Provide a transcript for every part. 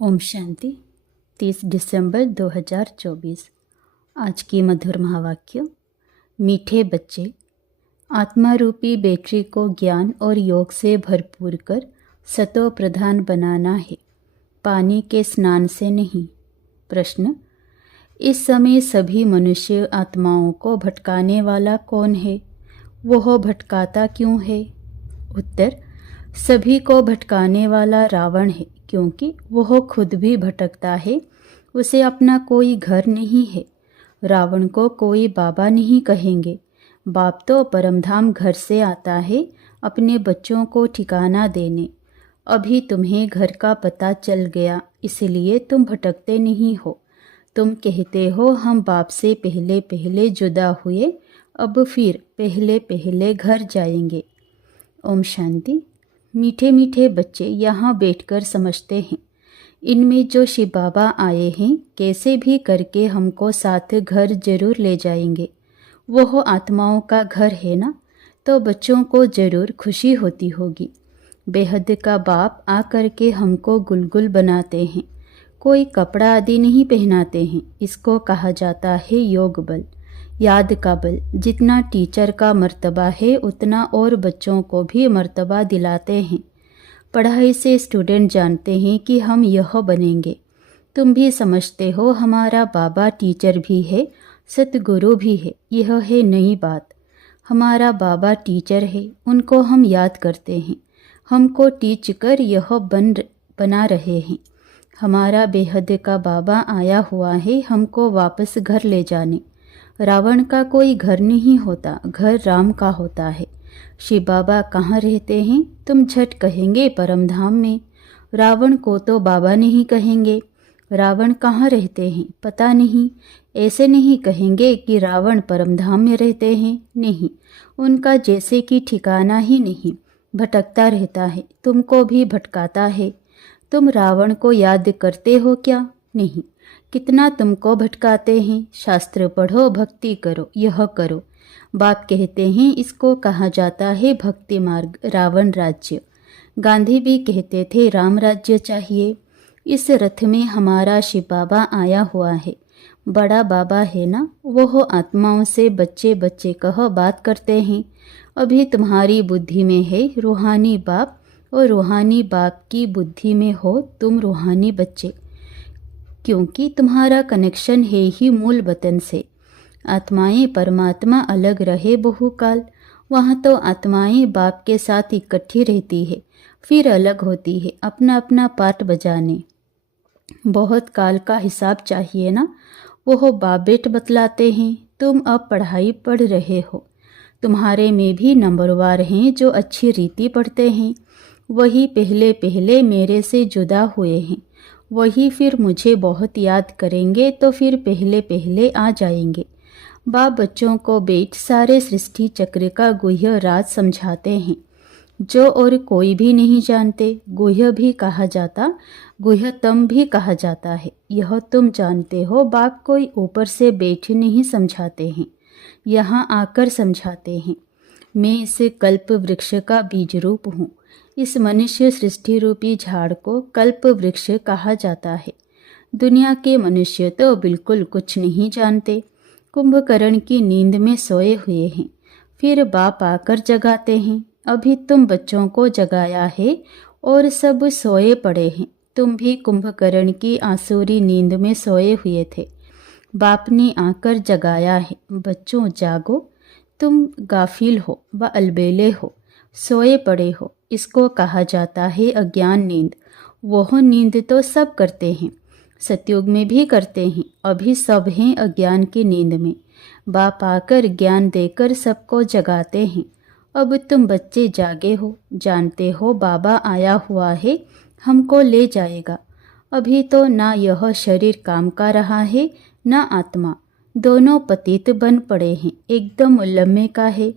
ओम शांति। 30 दिसंबर 2024। आज की मधुर महावाक्य। मीठे बच्चे, आत्मा रूपी बैटरी को ज्ञान और योग से भरपूर कर सतो प्रधान बनाना है, पानी के स्नान से नहीं। प्रश्न। इस समय सभी मनुष्य आत्माओं को भटकाने वाला कौन है? वह भटकाता क्यों है? उत्तर। सभी को भटकाने वाला रावण है, क्योंकि वह खुद भी भटकता है। उसे अपना कोई घर नहीं है। रावण को कोई बाबा नहीं कहेंगे। बाप तो परमधाम घर से आता है अपने बच्चों को ठिकाना देने। अभी तुम्हें घर का पता चल गया, इसलिए तुम भटकते नहीं हो। तुम कहते हो हम बाप से पहले पहले जुदा हुए, अब फिर पहले पहले घर जाएंगे। ओम शांति। मीठे मीठे बच्चे यहाँ बैठकर समझते हैं, इनमें जो शिव बाबा आए हैं कैसे भी करके हमको साथ घर जरूर ले जाएंगे। वह आत्माओं का घर है ना, तो बच्चों को जरूर खुशी होती होगी। बेहद का बाप आ करके हमको गुलगुल बनाते हैं, कोई कपड़ा आदि नहीं पहनाते हैं। इसको कहा जाता है योग बल, याद का बल। जितना टीचर का मर्तबा है उतना और बच्चों को भी मर्तबा दिलाते हैं। पढ़ाई से स्टूडेंट जानते हैं कि हम यह बनेंगे। तुम भी समझते हो हमारा बाबा टीचर भी है, सतगुरु भी है। यह है नई बात। हमारा बाबा टीचर है, उनको हम याद करते हैं। हमको टीच कर यह बना रहे हैं। हमारा बेहद का बाबा आया हुआ है हमको वापस घर ले जाने। रावण का कोई घर नहीं होता, घर राम का होता है। शिव बाबा कहाँ रहते हैं? तुम झट कहेंगे परमधाम में। रावण को तो बाबा नहीं कहेंगे। रावण कहाँ रहते हैं पता नहीं। ऐसे नहीं कहेंगे कि रावण परमधाम में रहते हैं, नहीं। उनका जैसे कि ठिकाना ही नहीं, भटकता रहता है, तुमको भी भटकाता है। तुम रावण को याद करते हो क्या? नहीं। कितना तुमको भटकाते हैं। शास्त्र पढ़ो, भक्ति करो, यह करो। बाप कहते हैं इसको कहा जाता है भक्ति मार्ग, रावण राज्य। गांधी भी कहते थे राम राज्य चाहिए। इस रथ में हमारा शिव बाबा आया हुआ है, बड़ा बाबा है ना। वह आत्माओं से बच्चे बच्चे कह बात करते हैं। अभी तुम्हारी बुद्धि में है रूहानी बाप, और रूहानी बाप की बुद्धि में हो तुम रूहानी बच्चे, क्योंकि तुम्हारा कनेक्शन है ही मूल वतन से। आत्माएं परमात्मा अलग रहे बहुकाल, वहाँ तो आत्माएं बाप के साथ इकट्ठी रहती है, फिर अलग होती है अपना अपना पाठ बजाने। बहुत काल का हिसाब चाहिए ना। वह बाप बेट बतलाते हैं। तुम अब पढ़ाई पढ़ रहे हो, तुम्हारे में भी नंबरवार हैं जो अच्छी रीति पढ़ते हैं। वही पहले पहले मेरे से जुदा हुए हैं, वही फिर मुझे बहुत याद करेंगे तो फिर पहले पहले आ जाएंगे। बाप बच्चों को बैठ सारे सृष्टि चक्र का गुह्य राज समझाते हैं, जो और कोई भी नहीं जानते। गुह्य भी कहा जाता, गुह्यतम भी कहा जाता है। यह तुम जानते हो। बाप कोई ऊपर से बैठ नहीं समझाते हैं, यहाँ आकर समझाते हैं। मैं इस कल्प वृक्ष का बीज रूप हूँ। इस मनुष्य सृष्टि रूपी झाड़ को कल्प वृक्ष कहा जाता है। दुनिया के मनुष्य तो बिल्कुल कुछ नहीं जानते, कुंभकर्ण की नींद में सोए हुए हैं। फिर बाप आकर जगाते हैं। अभी तुम बच्चों को जगाया है और सब सोए पड़े हैं। तुम भी कुंभकर्ण की आसुरी नींद में सोए हुए थे, बाप ने आकर जगाया है। बच्चों जागो, तुम गाफिल हो व अलबेले हो, सोए पड़े हो। इसको कहा जाता है अज्ञान नींद। वह नींद तो सब करते हैं, सतयुग में भी करते हैं। अभी सब हैं अज्ञान की नींद में। बाप आकर ज्ञान देकर सबको जगाते हैं। अब तुम बच्चे जागे हो, जानते हो बाबा आया हुआ है, हमको ले जाएगा। अभी तो ना यह शरीर काम का रहा है ना आत्मा, दोनों पतित बन पड़े हैं, एकदम उल्लम्मे का है।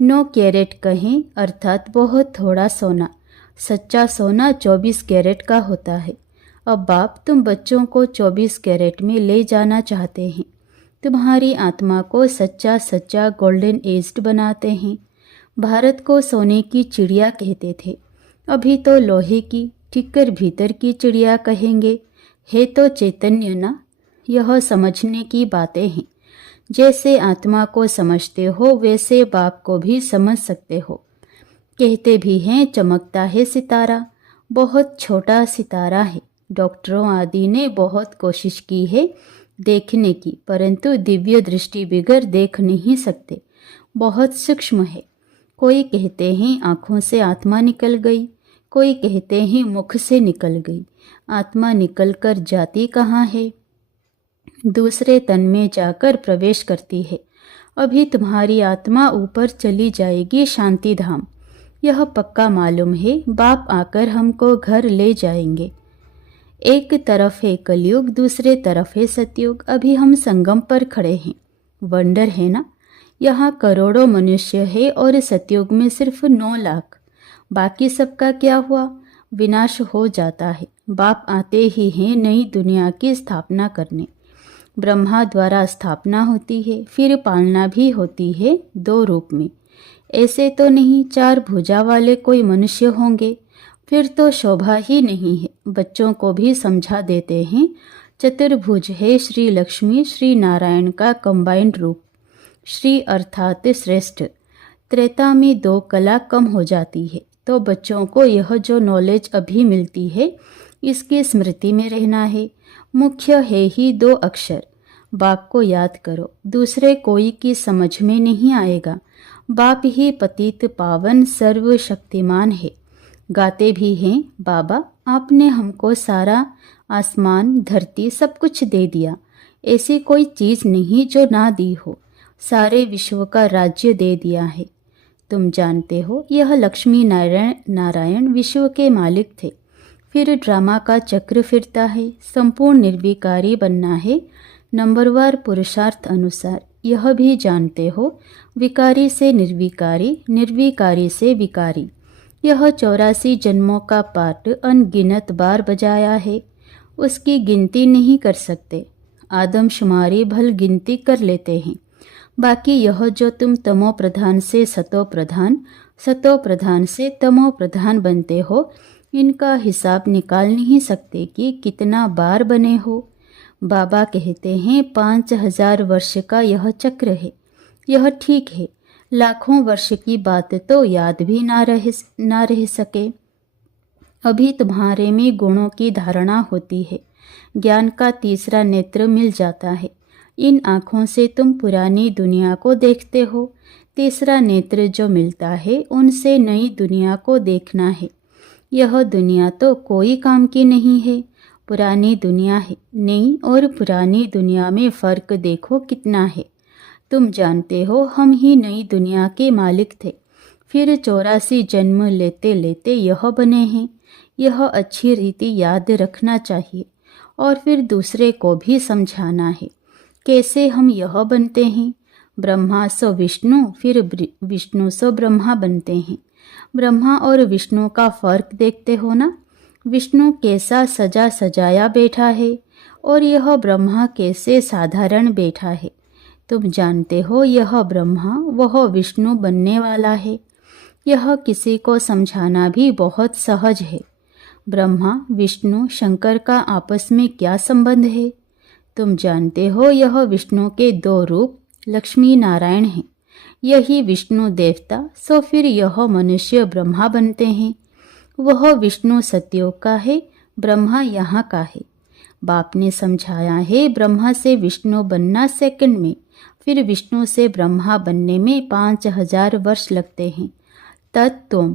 9 कैरेट कहें अर्थात बहुत थोड़ा सोना। सच्चा सोना 24 कैरेट का होता है। अब बाप तुम बच्चों को 24 कैरेट में ले जाना चाहते हैं। तुम्हारी आत्मा को सच्चा सच्चा गोल्डन एज्ड बनाते हैं। भारत को सोने की चिड़िया कहते थे, अभी तो लोहे की। ठीक कर भीतर की चिड़िया कहेंगे, है तो चैतन्य ना। यह समझने की बातें हैं। जैसे आत्मा को समझते हो वैसे बाप को भी समझ सकते हो। कहते भी हैं चमकता है सितारा, बहुत छोटा सितारा है। डॉक्टरों आदि ने बहुत कोशिश की है देखने की, परंतु दिव्य दृष्टि बगैर देख नहीं सकते, बहुत सूक्ष्म है। कोई कहते हैं आँखों से आत्मा निकल गई, कोई कहते हैं मुख से निकल गई। आत्मा निकल कर जाती कहाँ है? दूसरे तन में जाकर प्रवेश करती है। अभी तुम्हारी आत्मा ऊपर चली जाएगी शांति धाम, यह पक्का मालूम है। बाप आकर हमको घर ले जाएंगे। एक तरफ है कलयुग, दूसरे तरफ है सतयुग। अभी हम संगम पर खड़े हैं। वंडर है ना। यहाँ करोड़ों मनुष्य है और सतयुग में सिर्फ 9 लाख। बाकी सबका क्या हुआ? विनाश हो जाता है। बाप आते ही हैं नई दुनिया की स्थापना करने। ब्रह्मा द्वारा स्थापना होती है, फिर पालना भी होती है 2 रूप में। ऐसे तो नहीं 4 भुजा वाले कोई मनुष्य होंगे, फिर तो शोभा ही नहीं है। बच्चों को भी समझा देते हैं चतुर्भुज है श्री लक्ष्मी श्री नारायण का कंबाइंड रूप। श्री अर्थात श्रेष्ठ। त्रेता में 2 कला कम हो जाती है, तो बच्चों को यह जो नॉलेज अभी मिलती है इसकी स्मृति में रहना है। मुख्य है ही 2 अक्षर। बाप को याद करो, दूसरे कोई की समझ में नहीं आएगा। बाप ही पतित पावन सर्वशक्तिमान है। गाते भी हैं, बाबा आपने हमको सारा आसमान धरती सब कुछ दे दिया, ऐसी कोई चीज़ नहीं जो ना दी हो। सारे विश्व का राज्य दे दिया है। तुम जानते हो यह लक्ष्मी नारायण विश्व के मालिक थे। फिर ड्रामा का चक्र फिरता है। संपूर्ण निर्विकारी बनना है, नंबरवार पुरुषार्थ अनुसार। यह भी जानते हो विकारी से निर्विकारी, निर्विकारी से विकारी। यह 84 जन्मों का पाठ अनगिनत बार बजाया है, उसकी गिनती नहीं कर सकते। आदमशुमारी भल गिनती कर लेते हैं। बाकी यह जो तुम तमो प्रधान से सतो प्रधान, सतो प्रधान से तमो प्रधान बनते हो, इनका हिसाब निकाल नहीं सकते कि कितना बार बने हो। बाबा कहते हैं 5000 वर्ष का यह चक्र है। यह ठीक है, लाखों वर्ष की बात तो याद भी ना रह सके। अभी तुम्हारे में गुणों की धारणा होती है, ज्ञान का तीसरा नेत्र मिल जाता है। इन आँखों से तुम पुरानी दुनिया को देखते हो, तीसरा नेत्र जो मिलता है उनसे नई दुनिया को देखना है। यह दुनिया तो कोई काम की नहीं है, पुरानी दुनिया है। नई और पुरानी दुनिया में फ़र्क देखो कितना है। तुम जानते हो हम ही नई दुनिया के मालिक थे, फिर 84 जन्म लेते लेते यह बने हैं। यह अच्छी रीति याद रखना चाहिए और फिर दूसरे को भी समझाना है कैसे हम यह बनते हैं। ब्रह्मा सो विष्णु, फिर विष्णु सो ब्रह्मा बनते हैं। ब्रह्मा और विष्णु का फर्क देखते हो ना। विष्णु कैसा सजा सजाया बैठा है और यह ब्रह्मा कैसे साधारण बैठा है। तुम जानते हो यह ब्रह्मा वह विष्णु बनने वाला है। यह किसी को समझाना भी बहुत सहज है। ब्रह्मा विष्णु शंकर का आपस में क्या संबंध है? तुम जानते हो यह विष्णु के 2 रूप लक्ष्मी नारायण हैं। यही विष्णु देवता, सो फिर यह मनुष्य ब्रह्मा बनते हैं। वह विष्णु सतयुग का है, ब्रह्मा यहाँ का है। बाप ने समझाया है ब्रह्मा से विष्णु बनना सेकंड में, फिर विष्णु से ब्रह्मा बनने में 5000 वर्ष लगते हैं। तुम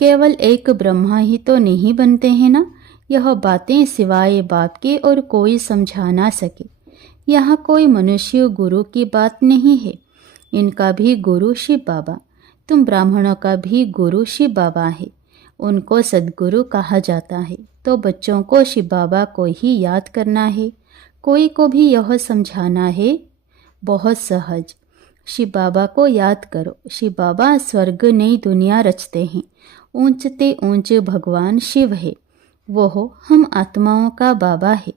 केवल एक ब्रह्मा ही तो नहीं बनते हैं ना। यह बातें सिवाय बाप के और कोई समझा ना सके। यहाँ कोई मनुष्य गुरु की बात नहीं है। इनका भी गुरु शिव बाबा, तुम ब्राह्मणों का भी गुरु शिव बाबा है। उनको सद्गुरु कहा जाता है। तो बच्चों को शिव बाबा को ही याद करना है। कोई को भी यह समझाना है, बहुत सहज। शिव बाबा को याद करो। शिव बाबा स्वर्ग नई दुनिया रचते हैं। ऊंचते ऊंच भगवान शिव है। वो हम आत्माओं का बाबा है।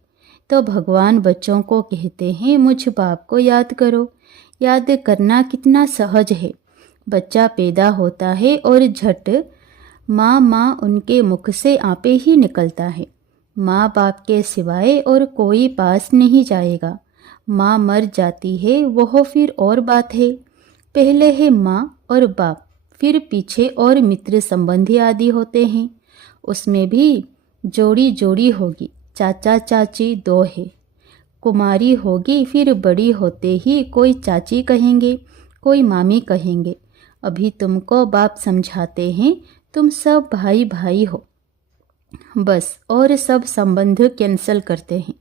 तो भगवान बच्चों को कहते हैं मुझ बाप को याद करो। याद करना कितना सहज है। बच्चा पैदा होता है और झट माँ माँ उनके मुख से आपे ही निकलता है। माँ बाप के सिवाय और कोई पास नहीं जाएगा। माँ मर जाती है वह फिर और बात है। पहले है माँ और बाप, फिर पीछे और मित्र संबंधी आदि होते हैं। उसमें भी जोड़ी जोड़ी होगी, चाचा चाची दो है। कुमारी होगी, फिर बड़ी होते ही कोई चाची कहेंगे, कोई मामी कहेंगे। अभी तुमको बाप समझाते हैं तुम सब भाई भाई हो, बस, और सब संबंध कैंसल करते हैं।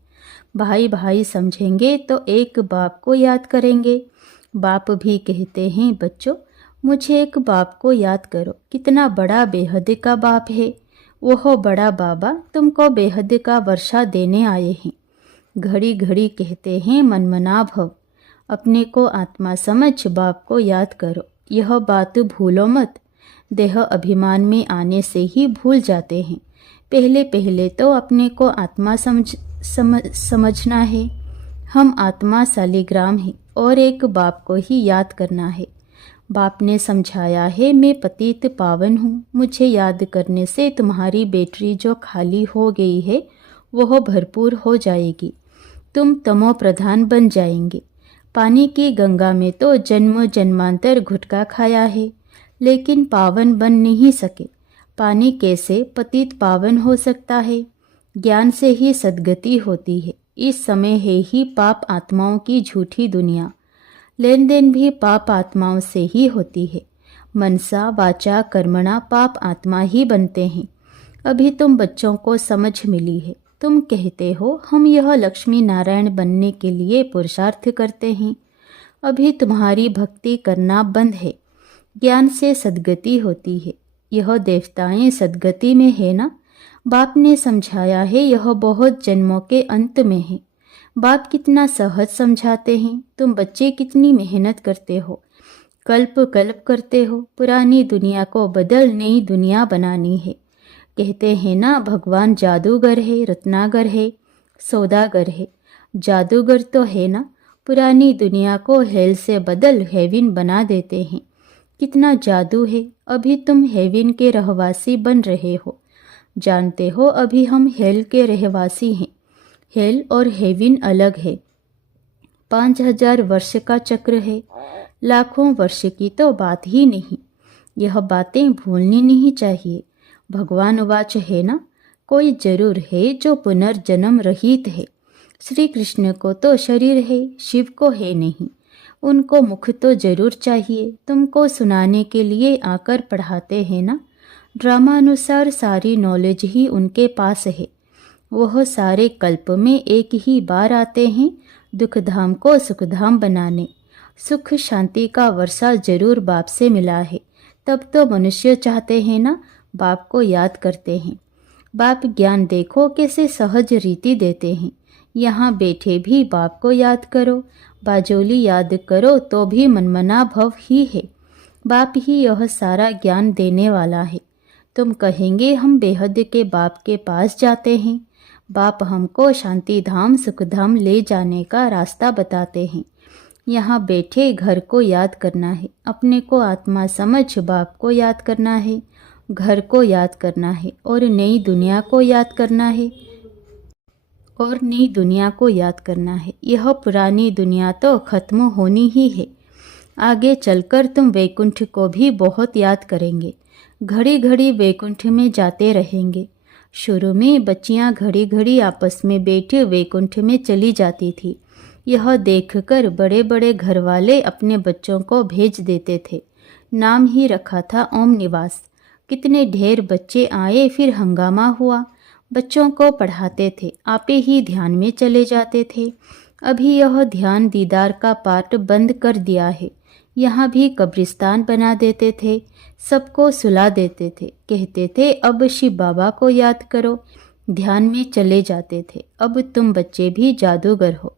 भाई भाई समझेंगे तो एक बाप को याद करेंगे। बाप भी कहते हैं बच्चों मुझे एक बाप को याद करो, कितना बड़ा बेहद का बाप है। वह बड़ा बाबा तुमको बेहद का वर्षा देने आए हैं। घड़ी घड़ी कहते हैं मनमना भव, अपने को आत्मा समझ बाप को याद करो। यह बात भूलो मत। देह अभिमान में आने से ही भूल जाते हैं। पहले पहले तो अपने को आत्मा समझना है। हम आत्मा शालिग्राम हैं और एक बाप को ही याद करना है। बाप ने समझाया है मैं पतित पावन हूँ, मुझे याद करने से तुम्हारी बैटरी जो खाली हो गई है वह भरपूर हो जाएगी। तुम तमो प्रधान बन जाएंगे। पानी की गंगा में तो जन्म जन्मांतर घुटका खाया है, लेकिन पावन बन नहीं सके। पानी कैसे पतित पावन हो सकता है? ज्ञान से ही सद्गति होती है। इस समय है ही पाप आत्माओं की झूठी दुनिया। लेन देन भी पाप आत्माओं से ही होती है। मनसा वाचा कर्मणा पाप आत्मा ही बनते हैं। अभी तुम बच्चों को समझ मिली है। तुम कहते हो हम यह लक्ष्मी नारायण बनने के लिए पुरुषार्थ करते हैं। अभी तुम्हारी भक्ति करना बंद है। ज्ञान से सद्गति होती है। यह देवताएं सद्गति में है ना? बाप ने समझाया है यह बहुत जन्मों के अंत में है। बाप कितना सहज समझाते हैं। तुम बच्चे कितनी मेहनत करते हो, कल्प कल्प करते हो। पुरानी दुनिया को बदल नई दुनिया बनानी है। कहते हैं ना भगवान जादूगर है, रत्नागर है, सौदागर है। जादूगर तो है ना, पुरानी दुनिया को हेल से बदल हेविन बना देते हैं। कितना जादू है। अभी तुम हेविन के रहवासी बन रहे हो। जानते हो अभी हम हेल के रहवासी हैं। हेल और हेविन अलग है। 5000 वर्ष का चक्र है, लाखों वर्ष की तो बात ही नहीं। यह बातें भूलनी नहीं चाहिए। भगवान वाच है ना, कोई जरूर है जो पुनर्जन्म रहित है। श्री कृष्ण को तो शरीर है, शिव को है नहीं। उनको मुख तो जरूर चाहिए। तुमको सुनाने के लिए आकर पढ़ाते हैं ना। ड्रामा अनुसार सारी नॉलेज ही उनके पास है। वह सारे कल्प में एक ही बार आते हैं दुख धाम को सुखधाम बनाने। सुख शांति का वर्षा जरूर बाप से मिला है। तब तो मनुष्य चाहते हैं ना, बाप को याद करते हैं। बाप ज्ञान देखो कैसे सहज रीति देते हैं। यहाँ बैठे भी बाप को याद करो, बाजोली याद करो तो भी मनमना भव ही है। बाप ही यह सारा ज्ञान देने वाला है। तुम कहेंगे हम बेहद के बाप के पास जाते हैं। बाप हमको शांति धाम सुखधाम ले जाने का रास्ता बताते हैं। यहाँ बैठे घर को याद करना है, अपने को आत्मा समझ बाप को याद करना है, घर को याद करना है और नई दुनिया को याद करना है यह पुरानी दुनिया तो खत्म होनी ही है। आगे चलकर तुम वैकुंठ को भी बहुत याद करेंगे। घड़ी घड़ी वैकुंठ में जाते रहेंगे। शुरू में बच्चियां घड़ी घड़ी आपस में बैठे वैकुंठ में चली जाती थी। यह देखकर बड़े बड़े घर वाले अपने बच्चों को भेज देते थे। नाम ही रखा था ओम निवास। कितने ढेर बच्चे आए, फिर हंगामा हुआ। बच्चों को पढ़ाते थे, आपे ही ध्यान में चले जाते थे। अभी यह ध्यान दीदार का पाठ बंद कर दिया है। यहाँ भी कब्रिस्तान बना देते थे, सबको सुला देते थे। कहते थे अब शिव बाबा को याद करो, ध्यान में चले जाते थे। अब तुम बच्चे भी जादूगर हो।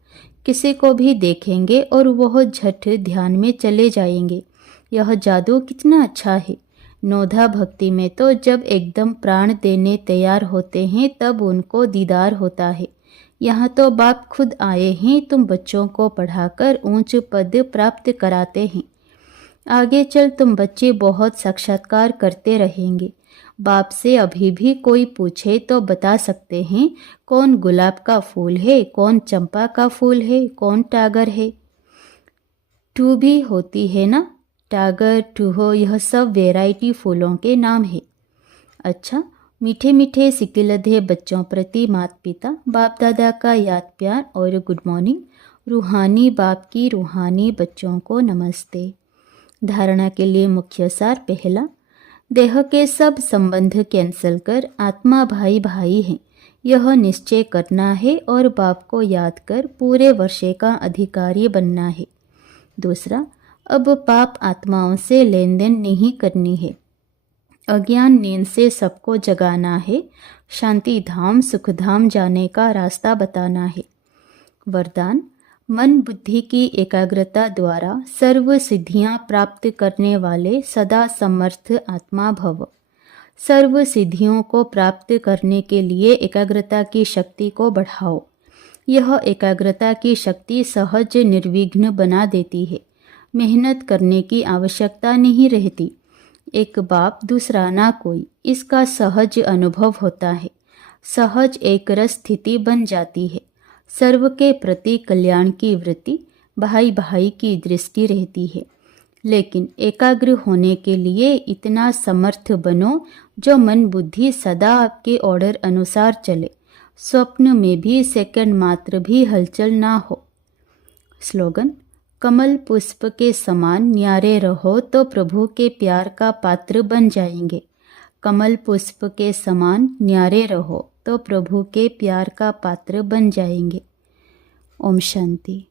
किसी को भी देखेंगे और वह झट ध्यान में चले जाएंगे। यह जादू कितना अच्छा है। नौधा भक्ति में तो जब एकदम प्राण देने तैयार होते हैं तब उनको दीदार होता है। यहाँ तो बाप खुद आए हैं, तुम बच्चों को पढ़ाकर ऊंच पद प्राप्त कराते हैं। आगे चल तुम बच्चे बहुत साक्षात्कार करते रहेंगे। बाप से अभी भी कोई पूछे तो बता सकते हैं कौन गुलाब का फूल है, कौन चंपा का फूल है, कौन टागर है। टू भी होती है ना, टागर, टूहो, यह सब वैरायटी फूलों के नाम है। अच्छा, मीठे मीठे सिकिलधे बच्चों प्रति माता पिता बाप दादा का याद प्यार और गुड मॉर्निंग। रूहानी बाप की रूहानी बच्चों को नमस्ते। धारणा के लिए मुख्य सार। पहला, देह के सब संबंध कैंसल कर आत्मा भाई भाई हैं, यह निश्चय करना है और बाप को याद कर पूरे वर्षे का अधिकारी बनना है। दूसरा, अब पाप आत्माओं से लेन देन नहीं करनी है। अज्ञान नींद से सबको जगाना है, शांति धाम सुख धाम जाने का रास्ता बताना है। वरदान, मन बुद्धि की एकाग्रता द्वारा सर्व सिद्धियां प्राप्त करने वाले सदा समर्थ आत्मा भव। सर्व सिद्धियों को प्राप्त करने के लिए एकाग्रता की शक्ति को बढ़ाओ। यह एकाग्रता की शक्ति सहज निर्विघ्न बना देती है। मेहनत करने की आवश्यकता नहीं रहती। एक बाप दूसरा ना कोई, इसका सहज अनुभव होता है। सहज एक रस स्थिति बन जाती है। सर्व के प्रति कल्याण की वृत्ति, भाई भाई की दृष्टि रहती है। लेकिन एकाग्र होने के लिए इतना समर्थ बनो जो मन बुद्धि सदा आपके ऑर्डर अनुसार चले, स्वप्न में भी सेकंड मात्र भी हलचल ना हो। स्लोगन, कमल पुष्प के समान न्यारे रहो तो प्रभु के प्यार का पात्र बन जाएंगे। कमल पुष्प के समान न्यारे रहो तो प्रभु के प्यार का पात्र बन जाएंगे। ओम शांति।